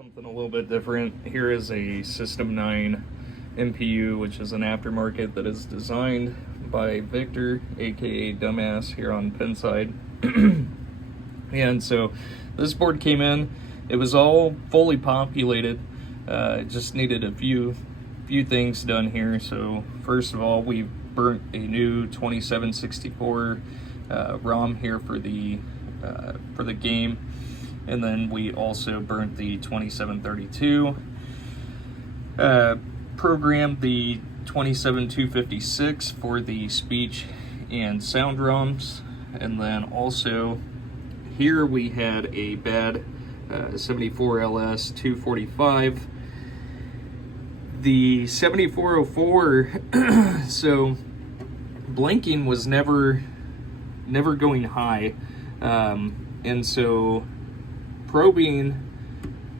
Something a little bit different. Here is a System 9 MPU, which is an aftermarket that is designed by Victor, aka Dumbass, here on Pinside. And so this board came in. It was all fully populated. It just needed a few things done here. So first of all, we burnt a new 2764 ROM here for the game, and then we also burnt the 2732. Programmed the 27256 for the speech and sound ROMs, and then also here we had a bad 74LS 245. The 7404, so blinking was never going high, and so probing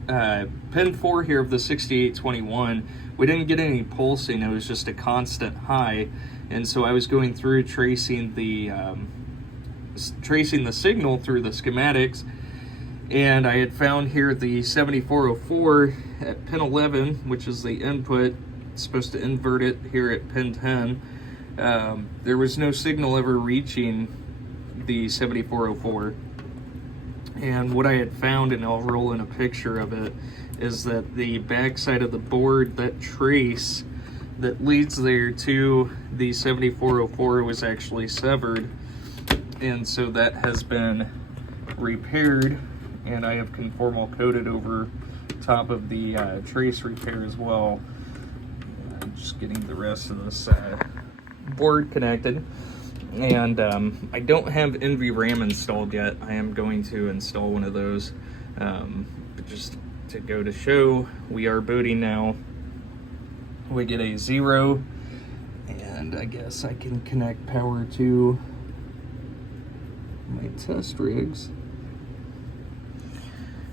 pin 4 here of the 6821, we didn't get any pulsing. It was just a constant high, and so I was going through tracing the signal through the schematics, and I had found here the 7404 at pin 11, which is the input. It's supposed to invert it here at pin 10. There was no signal ever reaching the 7404. And what I had found, and I'll roll in a picture of it, is that the backside of the board, that trace that leads there to the 7404 was actually severed. And so that has been repaired, and I have conformal coated over top of the trace repair as well. Just getting the rest of this board connected. And I don't have NVRAM installed yet. I am going to install one of those. But just to go to show, we are booting now. We get a 0, and I guess I can connect power to my test rigs.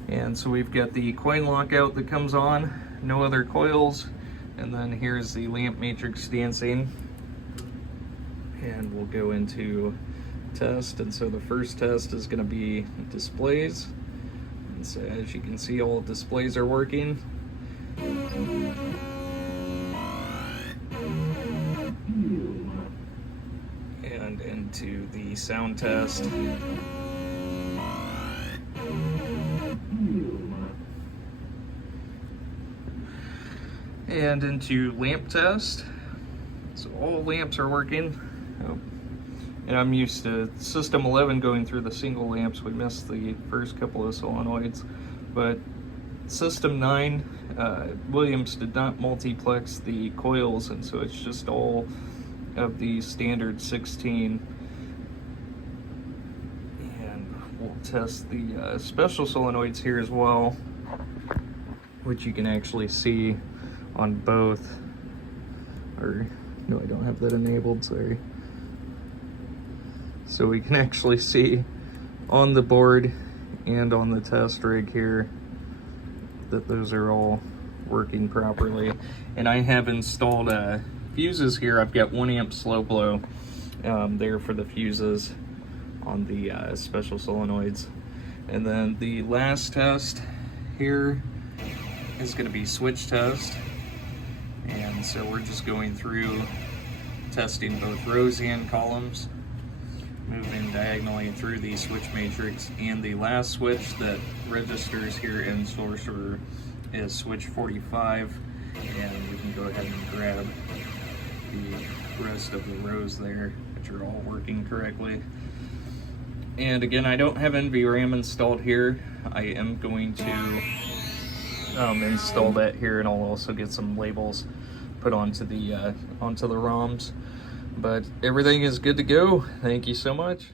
And so we've got the coin lockout that comes on, no other coils, and then here's the lamp matrix dancing. And we'll go into test, and so the first test is going to be displays. And so as you can see, all displays are working. And into the sound test. And into lamp test. So all lamps are working. And I'm used to System 11 going through the single lamps. We missed the first couple of solenoids. But System 9, Williams did not multiplex the coils, and so it's just all of the standard 16. And we'll test the special solenoids here as well, which you can actually see on both. Or, no, I don't have that enabled, sorry. So we can actually see on the board and on the test rig here that those are all working properly. And I have installed fuses here. I've got 1 amp slow blow there for the fuses on the special solenoids. And then the last test here is going to be switch test. And so we're just going through testing both rows and columns, moving diagonally through the switch matrix, and the last switch that registers here in Sorcerer is switch 45, and we can go ahead and grab the rest of the rows there, which are all working correctly. And again, I don't have NVRAM installed here. I am going to install that here, and I'll also get some labels put onto the ROMs. But everything is good to go. Thank you so much.